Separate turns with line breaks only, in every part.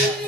Yeah.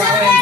Sorry. Yeah.